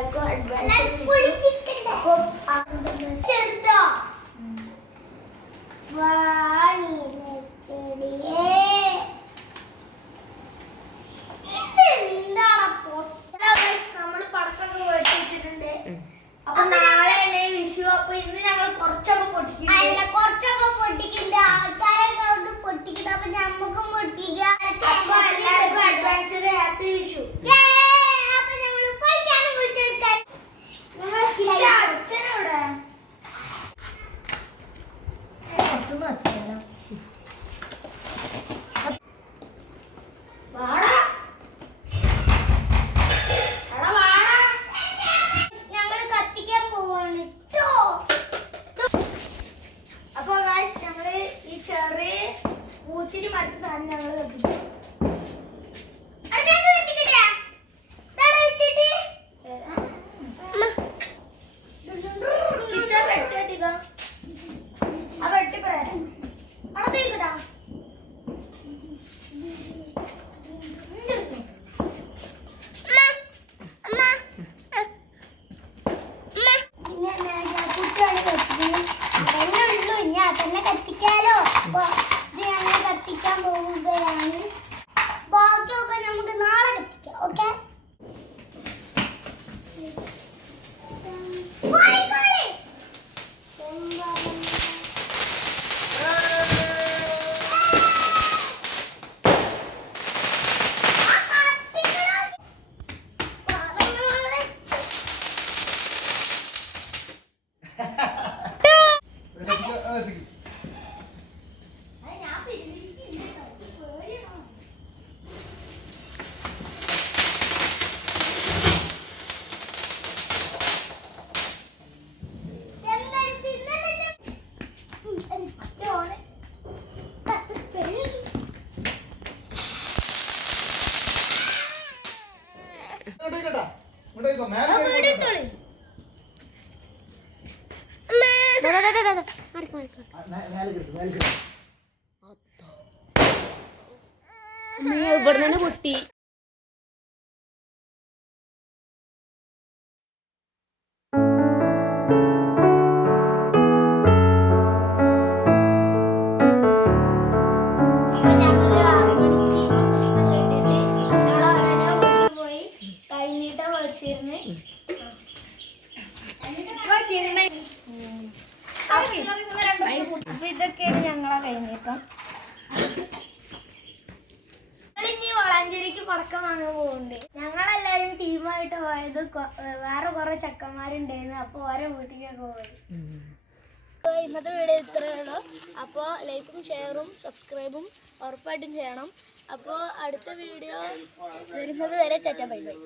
എല്ലാവർക്കും അഡ്വാൻസ് ചെറുതോ നമ്മള് പടക്കൊക്കെ പൊട്ടിച്ചിട്ടുണ്ട്. അപ്പൊ നാളെയാണ് വിഷു. അപ്പൊ ഇന്ന് ഞങ്ങൾ കുറച്ചൊക്കെ പൊട്ടിക്കുന്നുണ്ട്. ആൾക്കാരെ പൊട്ടിക്കുന്നത്. അപ്പൊ ഞമ്മക്കും പൊട്ടിക്കാം. എല്ലാവർക്കും അഡ്വാൻസ് ഹാപ്പി വിഷു. അച്ഛനോടെ ഞങ്ങള് കത്തിക്കാൻ പോവാണ്. അപ്പൊ ഞങ്ങള് ഈ ചെറിയ പൂത്തിരി മറ്റു സാധനം ഞങ്ങള് കത്തിക്കും. കത്തിക്കാലോ. ഇത് ഞങ്ങൾ കത്തിക്കാൻ പോവുകയാണ്. ബാക്കിയൊക്കെ നമുക്ക് നാളെ കത്തിക്കാം. ഓക്കെ. ഇവിടെ തന്നെ പൊട്ടി. അപ്പൊ ഇതൊക്കെയാണ് ഞങ്ങളെ കഴിഞ്ഞേക്കാം. ഞങ്ങളിനി വളാഞ്ചേരിക്ക് പടക്കം വാങ്ങാൻ പോകുന്നുണ്ട്. ഞങ്ങളെല്ലാരും ടീമായിട്ട് പോയത്. വേറെ കുറെ ചക്കന്മാരുണ്ടായിരുന്നു. അപ്പൊ ഓരോ വീട്ടിലേക്കൊക്കെ പോയി. ഇന്നത്തെ വീഡിയോ ഇത്രയേ ഉള്ളൂ. അപ്പോൾ ലൈക്കും ഷെയറും സബ്സ്ക്രൈബും ഉറപ്പായിട്ടും ചെയ്യണം. അപ്പോൾ അടുത്ത വീഡിയോ വരുന്നത് വരെ ടാറ്റ ബൈ ബൈ.